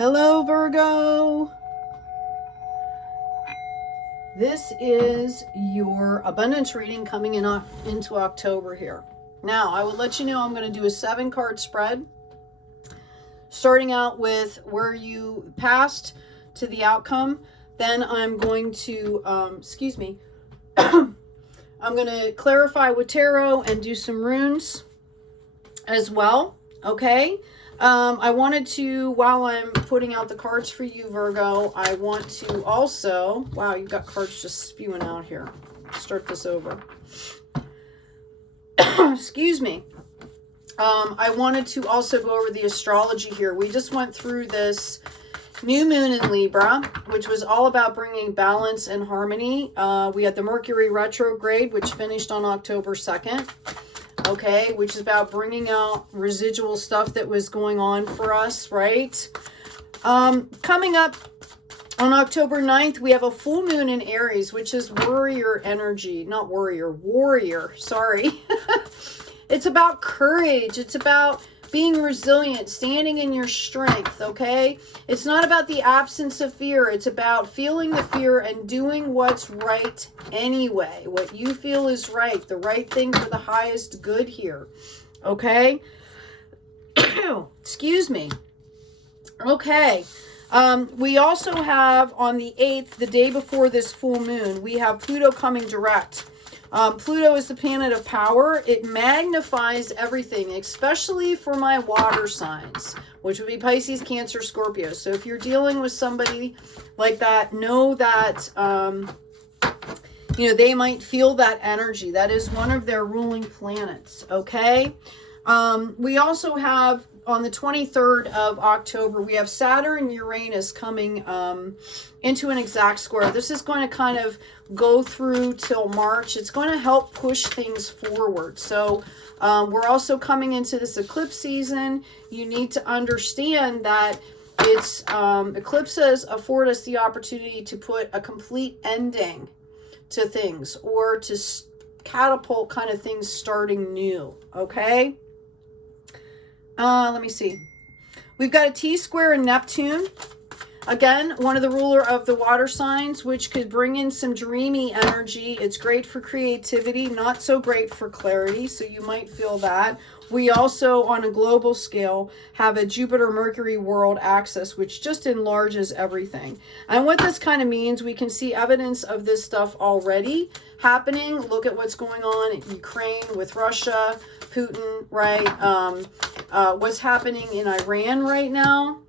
Hello, Virgo. This is your abundance reading coming into October here. Now, I will let you know I'm going to do a 7-card spread, starting out with where you passed to the outcome. Then I'm going to, I'm going to clarify with tarot and do some runes as well. Okay. I wanted to, while I'm putting out the cards for you, Virgo, I want to also, wow, you've got cards just spewing out here. Start this over. Excuse me. I wanted to also go over the astrology here. We just went through this new moon in Libra, which was all about bringing balance and harmony. We had the Mercury retrograde, which finished on October 2nd. Okay, which is about bringing out residual stuff that was going on for us, right? Coming up on October 9th, we have a full moon in Aries, which is warrior energy. Not warrior, sorry. It's about courage. It's about being resilient, standing in your strength, okay? It's not about the absence of fear. It's about feeling the fear and doing what's right anyway. What you feel is right. The right thing for the highest good here, okay? Excuse me. Okay. We also have on the 8th, the day before this full moon, we have Pluto coming direct. Pluto is the planet of power. It magnifies everything, especially for my water signs, which would be Pisces, Cancer, Scorpio. So if you're dealing with somebody like that, know that, they might feel that energy. That is one of their ruling planets, okay? We also have, on the 23rd of October, we have Saturn and Uranus coming into an exact square. This is going to kind of go through till March. It's going to help push things forward. So we're also coming into this eclipse season. You need to understand that it's eclipses afford us the opportunity to put a complete ending to things or to catapult kind of things starting new, okay? Let me see. We've got a T-square in Neptune. Again, one of the ruler of the water signs, which could bring in some dreamy energy. It's great for creativity, not so great for clarity, so you might feel that. We also, on a global scale, have a Jupiter-Mercury world axis, which just enlarges everything. And what this kind of means, we can see evidence of this stuff already happening. Look at what's going on in Ukraine with Russia, Putin, right? What's happening in Iran right now.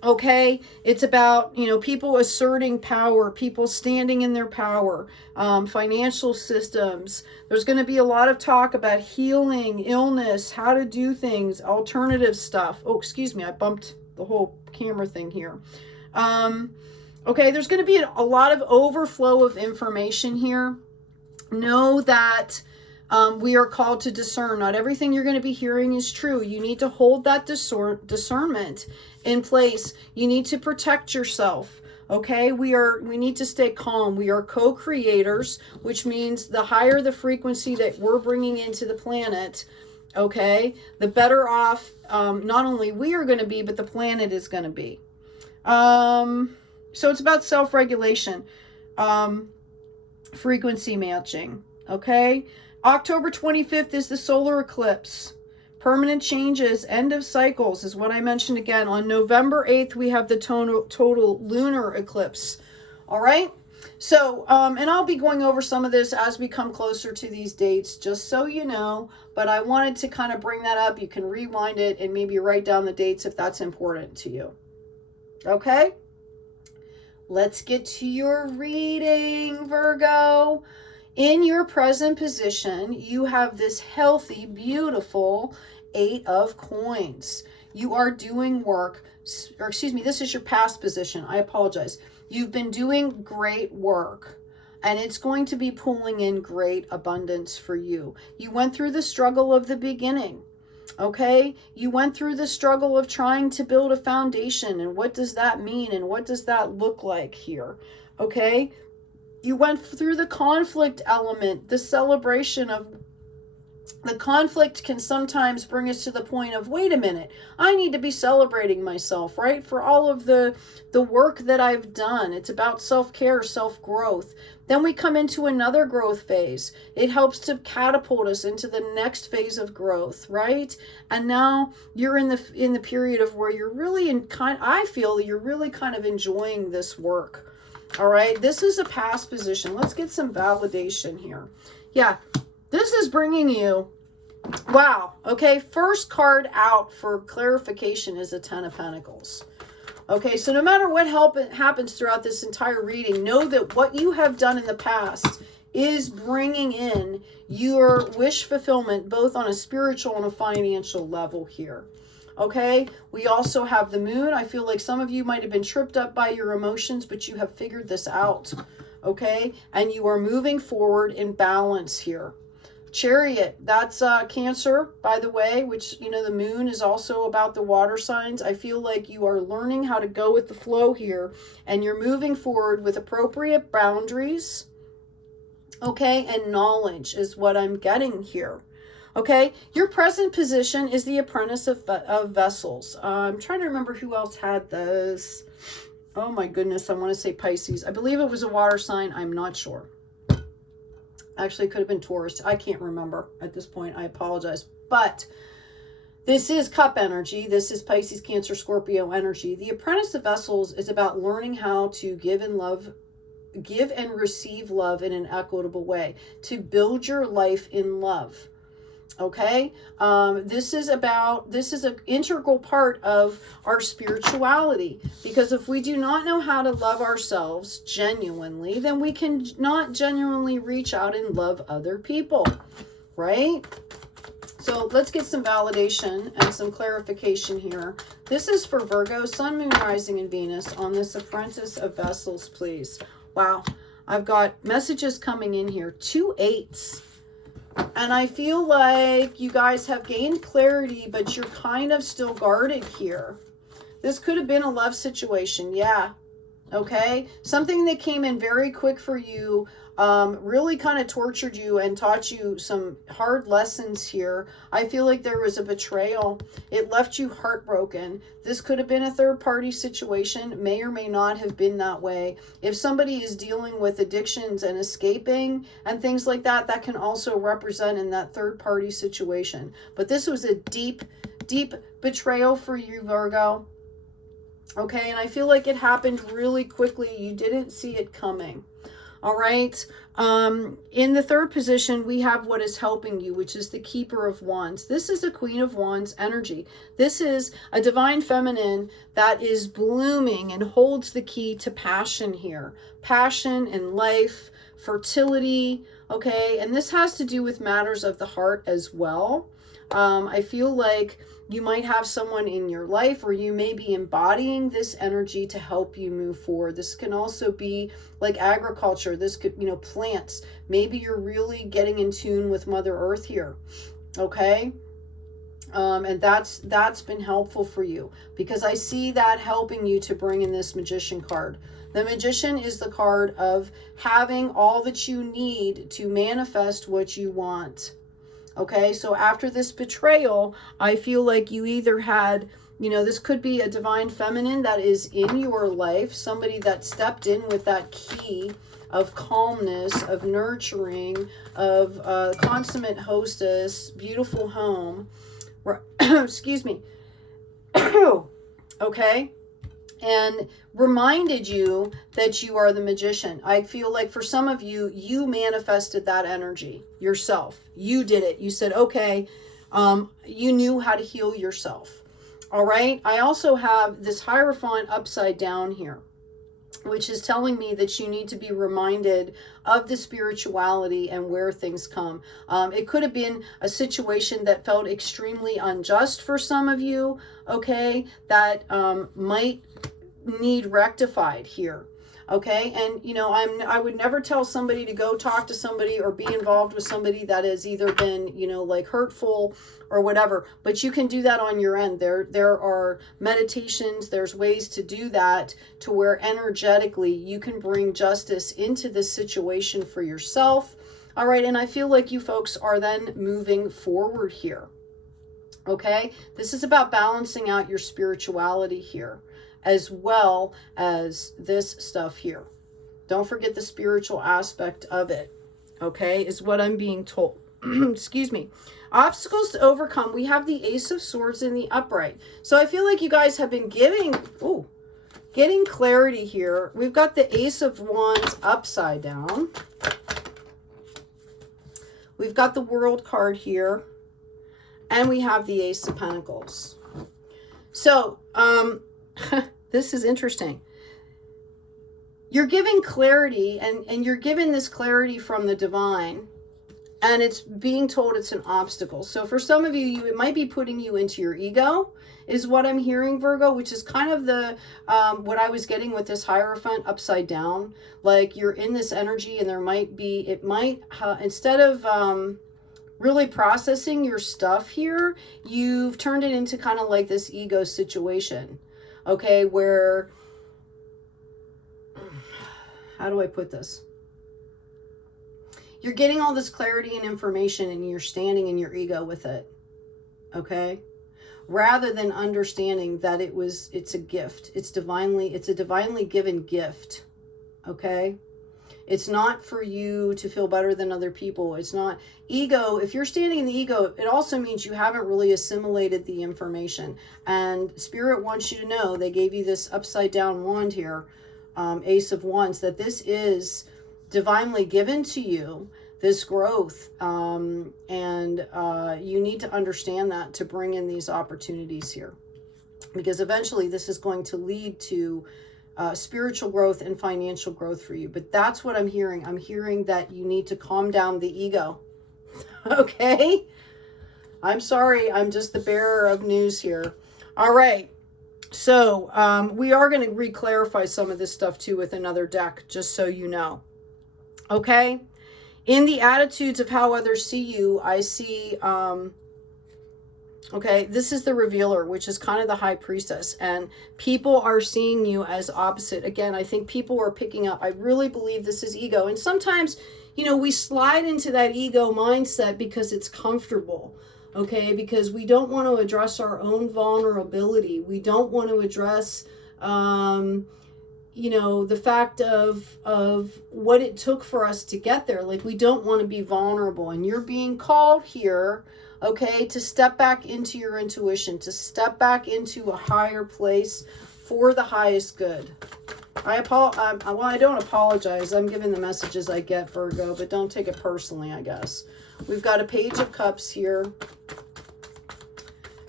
Okay, it's about, people asserting power, people standing in their power, financial systems. There's going to be a lot of talk about healing, illness, how to do things, alternative stuff. Oh, excuse me, I bumped the whole camera thing here. Okay, there's going to be a lot of overflow of information here. Know that we are called to discern. Not everything you're going to be hearing is true. You need to hold that discernment in place. You need to protect yourself. Okay, we need to stay calm. We are co-creators, which means the higher the frequency that we're bringing into the planet, okay, the better off not only we are going to be, but the planet is going to be. So it's about self-regulation, frequency matching, okay? October 25th is the solar eclipse. Permanent changes, end of cycles is what I mentioned again. On November 8th, we have the total lunar eclipse. All right? So, and I'll be going over some of this as we come closer to these dates, just so you know. But I wanted to kind of bring that up. You can rewind it and maybe write down the dates if that's important to you. Okay? Let's get to your reading, Virgo. In your present position, you have this healthy, beautiful 8 of coins. You are doing work, or excuse me, this is your past position. I apologize. You've been doing great work, and it's going to be pulling in great abundance for you. You went through the struggle of the beginning, okay? You went through the struggle of trying to build a foundation, and what does that mean, and what does that look like here, okay? You went through the conflict element, the celebration of The conflict can sometimes bring us to the point of, wait a minute, I need to be celebrating myself, right? For all of the work that I've done. It's about self-care, self-growth. Then we come into another growth phase. It helps to catapult us into the next phase of growth, right? And now you're in the period of where you're really I feel you're really kind of enjoying this work. All right, this is a past position. Let's get some validation here. Yeah, this is bringing you, wow, okay, first card out for clarification is a Ten of Pentacles. Okay, so no matter what happens throughout this entire reading, know that what you have done in the past is bringing in your wish fulfillment, both on a spiritual and a financial level here. Okay, we also have the moon. I feel like some of you might have been tripped up by your emotions, but you have figured this out. Okay, and you are moving forward in balance here. Chariot, that's Cancer, by the way, which, you know, the moon is also about the water signs. I feel like you are learning how to go with the flow here, and you're moving forward with appropriate boundaries, okay, and knowledge is what I'm getting here. Okay, your present position is the Apprentice of Vessels. I'm trying to remember who else had this. Oh my goodness, I want to say Pisces. I believe it was a water sign. I'm not sure. Actually, it could have been Taurus. I can't remember at this point. I apologize. But this is cup energy. This is Pisces, Cancer, Scorpio energy. The Apprentice of Vessels is about learning how to give and receive love in an equitable way, to build your life in love. Okay, this is an integral part of our spirituality, because if we do not know how to love ourselves genuinely, then we can not genuinely reach out and love other people, right? So let's get some validation and some clarification here. This is for Virgo, Sun, Moon, Rising, and Venus on this Apprentice of Vessels, please. Wow, I've got messages coming in here. 2 8s. And I feel like you guys have gained clarity, but you're kind of still guarded here. This could have been a love situation. Yeah. Okay. Something that came in very quick for you, really kind of tortured you and taught you some hard lessons here. I feel like there was a betrayal. It left you heartbroken. This could have been a third-party situation, may or may not have been that way. If somebody is dealing with addictions and escaping and things like that, that can also represent in that third-party situation. But this was a deep, deep betrayal for you, Virgo. Okay, and I feel like it happened really quickly. You didn't see it coming. All right. In the third position, we have what is helping you, which is the Keeper of Wands. This is a Queen of Wands energy. This is a divine feminine that is blooming and holds the key to passion here. Passion and life, fertility. Okay. And this has to do with matters of the heart as well. I feel like you might have someone in your life, or you may be embodying this energy to help you move forward. This can also be like agriculture. This could, you know, plants. Maybe you're really getting in tune with Mother Earth here. Okay. And that's been helpful for you, because I see that helping you to bring in this Magician card. The Magician is the card of having all that you need to manifest what you want. Okay, so after this betrayal, I feel like you either had, you know, this could be a divine feminine that is in your life, somebody that stepped in with that key of calmness, of nurturing, of consummate hostess, beautiful home, excuse me, okay, and reminded you that you are the magician. I feel like for some of you, you manifested that energy yourself. You did it. You said, okay, you knew how to heal yourself. All right. I also have this Hierophant upside down here, which is telling me that you need to be reminded of the spirituality and where things come. It could have been a situation that felt extremely unjust for some of you, okay, that might need rectified here. Okay, and you know, I would never tell somebody to go talk to somebody or be involved with somebody that has either been, you know, like hurtful or whatever, but you can do that on your end. There are meditations, there's ways to do that to where energetically you can bring justice into this situation for yourself. All right, and I feel like you folks are then moving forward here. Okay, this is about balancing out your spirituality here, as well as this stuff here. Don't forget the spiritual aspect of it, okay, is what I'm being told. Excuse me. Obstacles to overcome. We have the Ace of Swords in the upright. So I feel like you guys have been getting clarity here. We've got the Ace of Wands upside down. We've got the World card here. And we have the Ace of Pentacles. So, this is interesting. You're giving clarity, and you're given this clarity from the divine, and it's being told it's an obstacle. So for some of you, it might be putting you into your ego, is what I'm hearing, Virgo, which is kind of the what I was getting with this Hierophant upside down. Like you're in this energy, and there might be, instead of really processing your stuff here, you've turned it into kind of like this ego situation, okay, where, how do I put this? You're getting all this clarity and information, and you're standing in your ego with it, okay? Rather than understanding that it's a gift. It's a divinely given gift, okay? It's not for you to feel better than other people. It's not ego. If you're standing in the ego, it also means you haven't really assimilated the information. And Spirit wants you to know, they gave you this upside down wand here, Ace of Wands, that this is divinely given to you, this growth. And you need to understand that to bring in these opportunities here. Because eventually this is going to lead to spiritual growth and financial growth for you. But that's what I'm hearing. I'm hearing that you need to calm down the ego. Okay? I'm sorry. I'm just the bearer of news here. All right. So we are going to re-clarify some of this stuff too with another deck, just so you know. Okay? In the attitudes of how others see you, I see... okay, this is the Revealer, which is kind of the High Priestess, and people are seeing you as opposite. Again, I think people are picking up. I really believe this is ego. And sometimes, you know, we slide into that ego mindset because it's comfortable, okay? Because we don't want to address our own vulnerability. We don't want to address, you know, the fact of what it took for us to get there. Like, we don't want to be vulnerable. And you're being called here, okay, to step back into your intuition, to step back into a higher place for the highest good. Well, I don't apologize. I'm giving the messages I get, Virgo, but don't take it personally, I guess. We've got a Page of Cups here.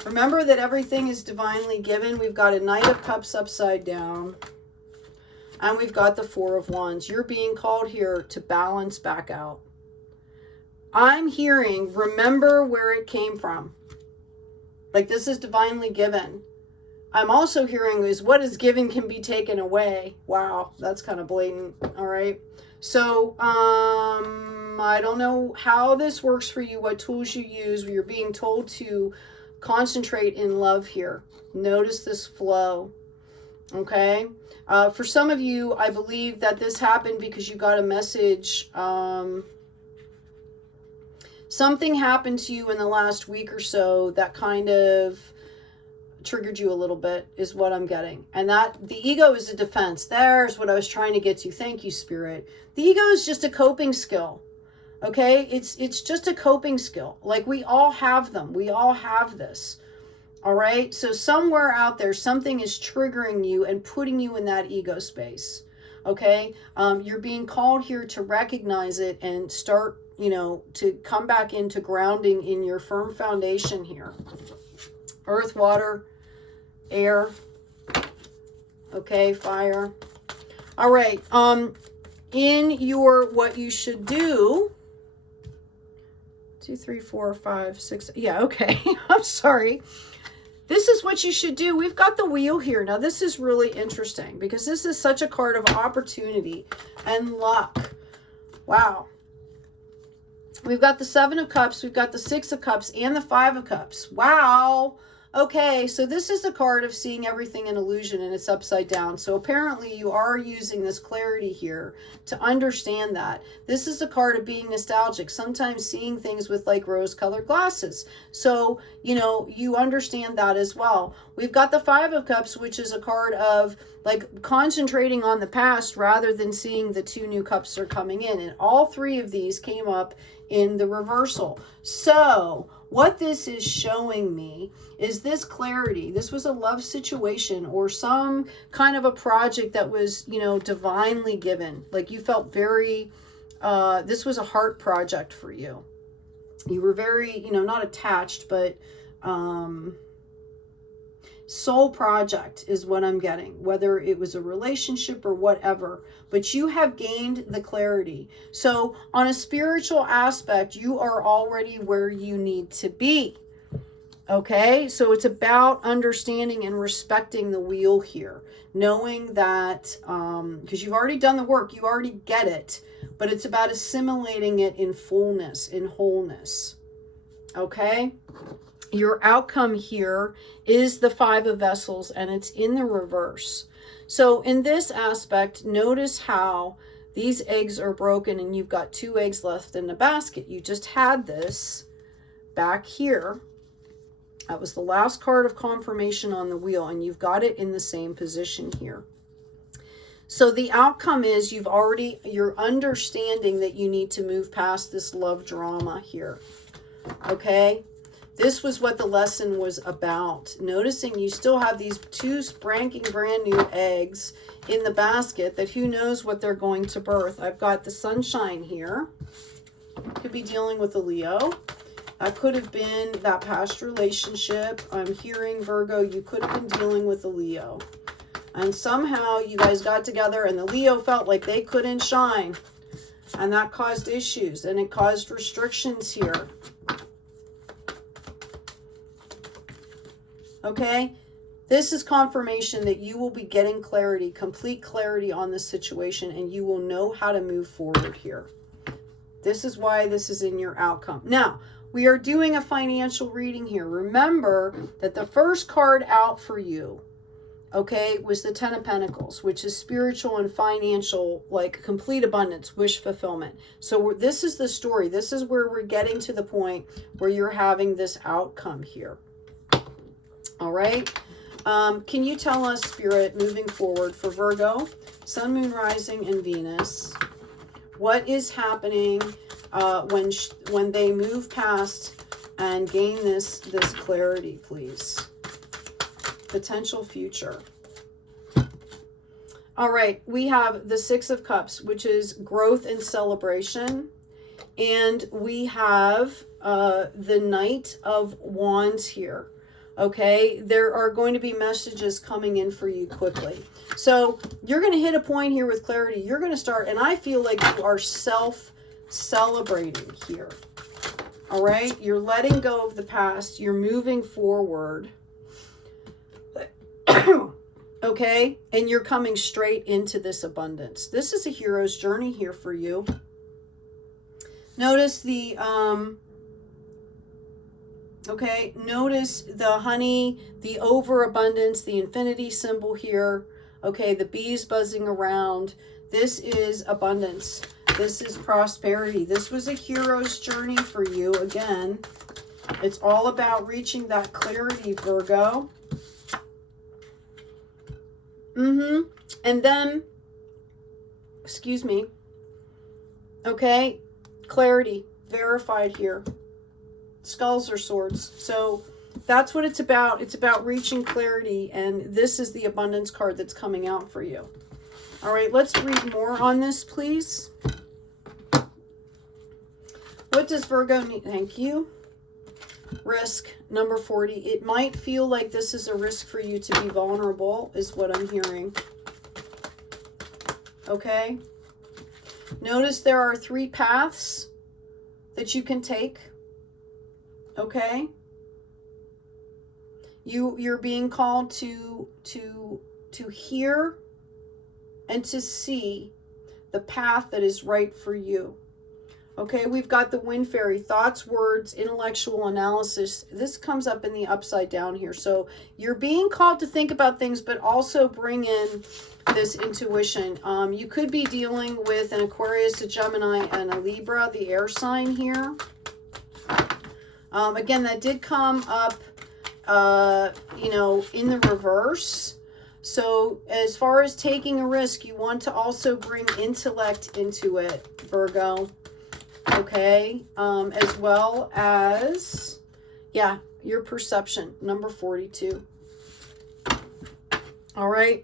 Remember that everything is divinely given. We've got a Knight of Cups upside down. And we've got the Four of Wands. You're being called here to balance back out. I'm hearing, remember where it came from. Like, this is divinely given. I'm also hearing is what is given can be taken away. Wow, that's kind of blatant. All right. So, I don't know how this works for you, what tools you use. You're being told to concentrate in love here. Notice this flow. Okay. For some of you, I believe that this happened because you got a message, something happened to you in the last week or so that kind of triggered you a little bit, is what I'm getting. And that the ego is a defense. There's what I was trying to get to. Thank you, Spirit. The ego is just a coping skill. Okay? It's just a coping skill. Like, we all have them. We all have this. All right? So somewhere out there, something is triggering you and putting you in that ego space. Okay? You're being called here to recognize it and start, you know, to come back into grounding in your firm foundation here. Earth, water, air. Okay, fire. All right. In your what you should do. 2, 3, 4, 5, 6. Yeah, okay. I'm sorry. This is what you should do. We've got the Wheel here. Now, this is really interesting because this is such a card of opportunity and luck. Wow. We've got the 7 of Cups, we've got the 6 of Cups, and the 5 of Cups. Wow. Okay, so this is a card of seeing everything in illusion and it's upside down. So apparently you are using this clarity here to understand that. This is a card of being nostalgic, sometimes seeing things with like rose-colored glasses. So, you know, you understand that as well. We've got the Five of Cups, which is a card of like concentrating on the past rather than seeing the two new cups are coming in. And all three of these came up in the reversal. So what this is showing me is this clarity. This was a love situation or some kind of a project that was, you know, divinely given. Like you felt very, this was a heart project for you. You were very, you know, not attached, but soul project is what I'm getting, whether it was a relationship or whatever, but you have gained the clarity. So on a spiritual aspect, you are already where you need to be. Okay, so it's about understanding and respecting the wheel here, knowing that, because you've already done the work, you already get it, but it's about assimilating it in fullness, in wholeness. Okay, your outcome here is the Five of Vessels and it's in the reverse. So in this aspect, notice how these eggs are broken and you've got 2 eggs left in the basket. You just had this back here. That was the last card of confirmation on the wheel, and you've got it in the same position here. So the outcome is you're understanding that you need to move past this love drama here. Okay? This was what the lesson was about. Noticing you still have these 2 spranking brand new eggs in the basket that who knows what they're going to birth. I've got the sunshine here. Could be dealing with a Leo. That could have been that past relationship. I'm hearing, Virgo, you could have been dealing with a Leo. And somehow you guys got together and the Leo felt like they couldn't shine. And that caused issues and it caused restrictions here. Okay? This is confirmation that you will be getting clarity, complete clarity on this situation, and you will know how to move forward here. This is why this is in your outcome. Now, we are doing a financial reading here. Remember that the first card out for you, okay, was the Ten of Pentacles, which is spiritual and financial, like complete abundance, wish fulfillment. So this is the story. This is where we're getting to the point where you're having this outcome here. All right. Can you tell us, Spirit, moving forward for Virgo, Sun, Moon, Rising, and Venus, what is happening when they move past and gain this clarity, please? Potential future. All right, we have the Six of Cups, which is growth and celebration. And we have the Knight of Wands here. Okay, there are going to be messages coming in for you quickly. So you're going to hit a point here with clarity. You're going to start, and I feel like you are self-celebrating here. All right, you're letting go of the past. You're moving forward. Okay, and you're coming straight into this abundance. This is a hero's journey here for you. Notice the okay, notice the honey, the overabundance, the infinity symbol here. Okay, the bees buzzing around. This is abundance. This is prosperity. This was a hero's journey for you. Again, it's all about reaching that clarity, Virgo. And then, excuse me. Okay, clarity, verified here. Skulls or swords. So that's what it's about. It's about reaching clarity, and this is the abundance card that's coming out for you. All right, let's read more on this, please. What does Virgo need? Thank you. Risk, number 40. It might feel like this is a risk for you to be vulnerable, is what I'm hearing. Okay. Notice there are 3 paths that you can take. Okay. You're being called to hear and to see the path that is right for you. Okay, we've got the Wind Fairy, thoughts, words, intellectual analysis. This comes up in the upside down here. So you're being called to think about things, but also bring in this intuition. You could be dealing with an Aquarius, a Gemini, and a Libra, the air sign here. Again, that did come up, you know, in the reverse. So as far as taking a risk, you want to also bring intellect into it, Virgo. Okay, as well as, yeah, your perception, number 42. All right,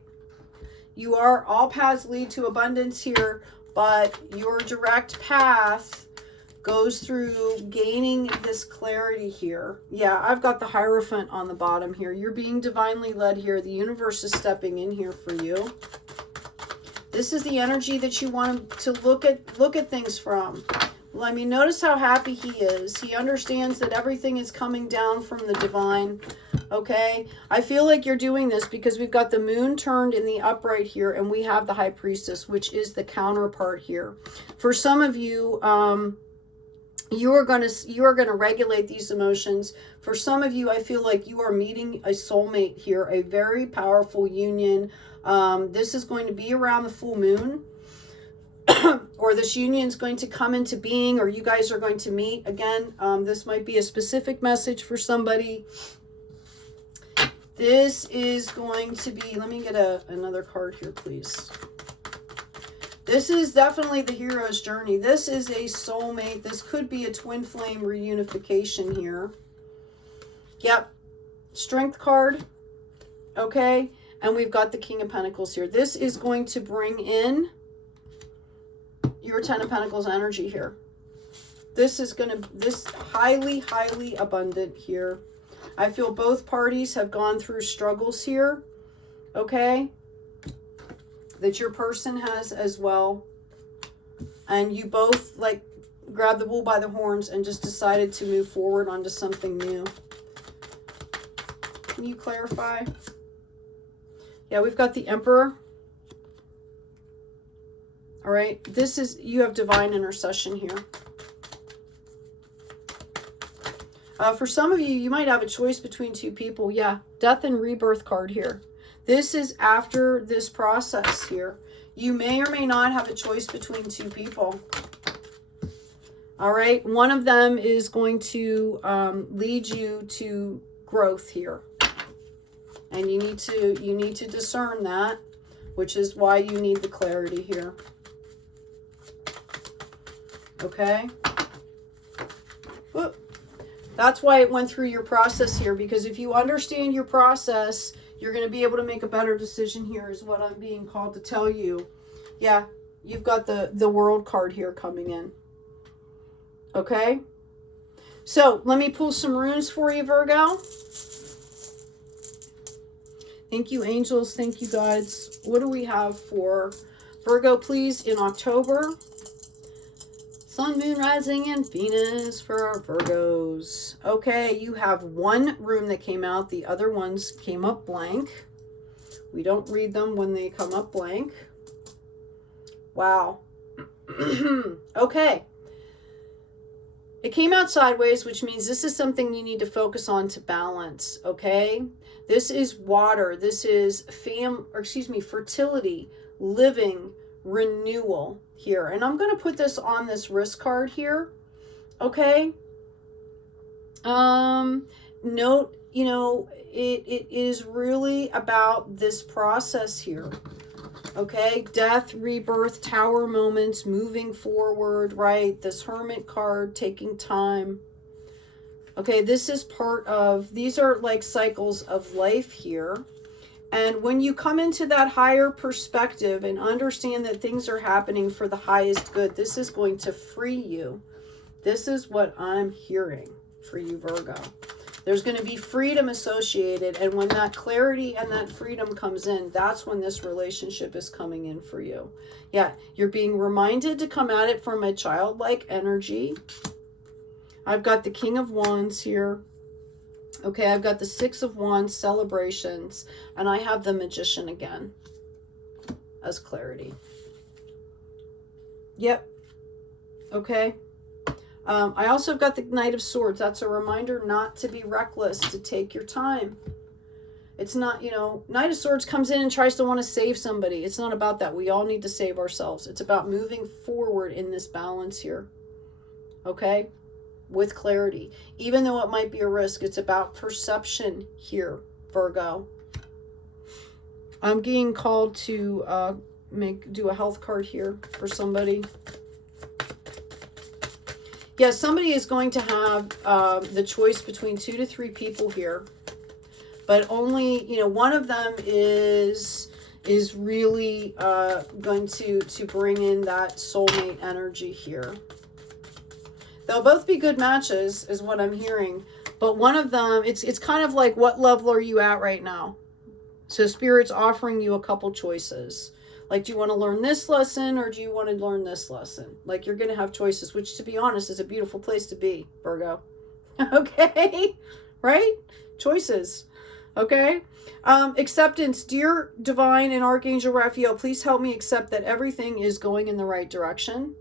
you are, all paths lead to abundance here, but your direct path goes through gaining this clarity here. Yeah, I've got the Hierophant on the bottom here. You're being divinely led here. The universe is stepping in here for you. This is the energy that you want to look at things from. Well, I mean, notice how happy he is. He understands that everything is coming down from the divine. Okay, I feel like you're doing this because we've got the moon turned in the upright here, and we have the High Priestess, which is the counterpart here. For some of you, you are going to regulate these emotions. For some of you, I feel like you are meeting a soulmate here, a very powerful union. This is going to be around the full moon. Or this union is going to come into being, or you guys are going to meet again. This might be a specific message for somebody. This is going to be, let me get another card here, please. This is definitely the hero's journey. This is a soulmate. This could be a twin flame reunification here. Yep. Strength card. Okay. And we've got the King of Pentacles here. This is going to bring in your Ten of Pentacles energy here. This is going to, this highly, highly abundant here. I feel both parties have gone through struggles here. Okay. That your person has as well. And you both like grabbed the bull by the horns and just decided to move forward onto something new. Can you clarify? Yeah, we've got the Emperor. All right, this is, you have divine intercession here. For some of you, you might have a choice between two people. Yeah, death and rebirth card here. This is after this process here. You may or may not have a choice between two people. All right, one of them is going to lead you to growth here. And you need to discern that, which is why you need the clarity here. Okay. Whoop. That's why it went through your process here, because if you understand your process, you're going to be able to make a better decision here, is what I'm being called to tell you. Yeah, you've got the World card here coming in. Okay. So let me pull some runes for you, Virgo. Thank you, angels. Thank you, guides. What do we have for Virgo, please, in October? Sun, Moon, Rising, and Venus for our Virgos. Okay, you have one rune that came out. The other ones came up blank. We don't read them when they come up blank. Wow. Okay. It came out sideways, which means this is something you need to focus on to balance, okay? This is water. This is fertility, living, renewal here. And I'm going to put this on this wrist card here, okay? Note, you know, it is really about this process here. Okay, death, rebirth, tower moments, moving forward, right? This Hermit card, taking time. Okay, this is part of, these are like cycles of life here. And when you come into that higher perspective and understand that things are happening for the highest good, this is going to free you. This is what I'm hearing for you, Virgo. There's going to be freedom associated. And when that clarity and that freedom comes in, that's when this relationship is coming in for you. Yeah, you're being reminded to come at it from a childlike energy. I've got the King of Wands here. Okay, I've got the Six of Wands, celebrations. And I have the Magician again as clarity. Yep. Okay. I also have got the Knight of Swords. That's a reminder not to be reckless, to take your time. It's not, you know, Knight of Swords comes in and tries to want to save somebody. It's not about that. We all need to save ourselves. It's about moving forward in this balance here. Okay? With clarity. Even though it might be a risk, it's about perception here, Virgo. I'm getting called to do a health card here for somebody. Yeah, somebody is going to have the choice between 2 to 3 people here. But only, you know, one of them is really going to bring in that soulmate energy here. They'll both be good matches, is what I'm hearing. But one of them, it's kind of like, what level are you at right now? So Spirit's offering you a couple choices. Like, do you want to learn this lesson or do you want to learn this lesson? Like, you're going to have choices, which, to be honest, is a beautiful place to be, Virgo. Okay? Right? Choices. Okay? Acceptance. Dear Divine and Archangel Raphael, please help me accept that everything is going in the right direction.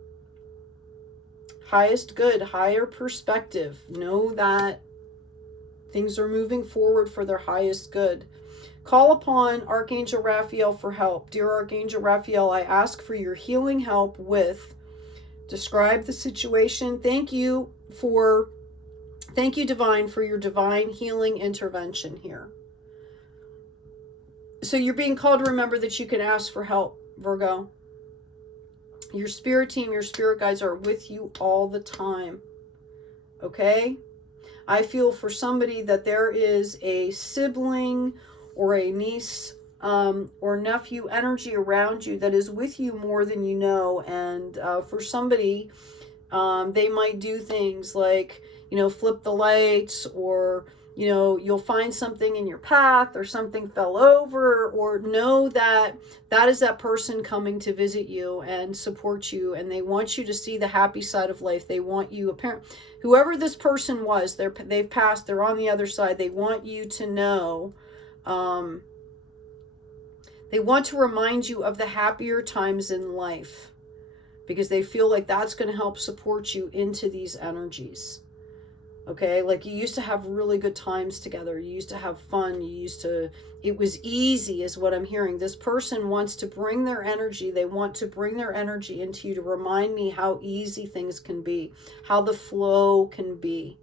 Highest good, higher perspective. Know that things are moving forward for their highest good. Call upon Archangel Raphael for help. Dear Archangel Raphael, I ask for your healing help with, describe the situation. Thank you, Divine, for your divine healing intervention here. So you're being called to remember that you can ask for help, Virgo. Your spirit team, your spirit guides are with you all the time. Okay? I feel for somebody that there is a sibling or a niece or nephew energy around you that is with you more than you know. And for somebody, they might do things like, you know, flip the lights, or, you know, you'll find something in your path or something fell over, or know that that is that person coming to visit you and support you. And they want you to see the happy side of life. They want you, whoever this person was, they've passed, they're on the other side. They want you to know, they want to remind you of the happier times in life, because they feel like that's going to help support you into these energies. Okay, like, you used to have really good times together. You used to have fun. It was easy, is what I'm hearing. This person wants to bring their energy. They want to bring their energy into you to remind me how easy things can be, how the flow can be.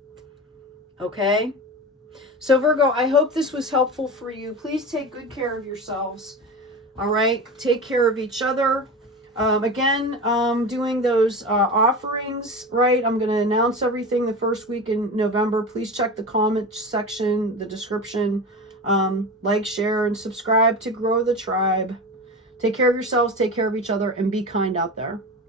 Okay? So Virgo, I hope this was helpful for you. Please take good care of yourselves. All right? Take care of each other. Again, doing those offerings, right? I'm going to announce everything the first week in November. Please check the comment section, the description. Like, share, and subscribe to grow the tribe. Take care of yourselves, take care of each other, and be kind out there.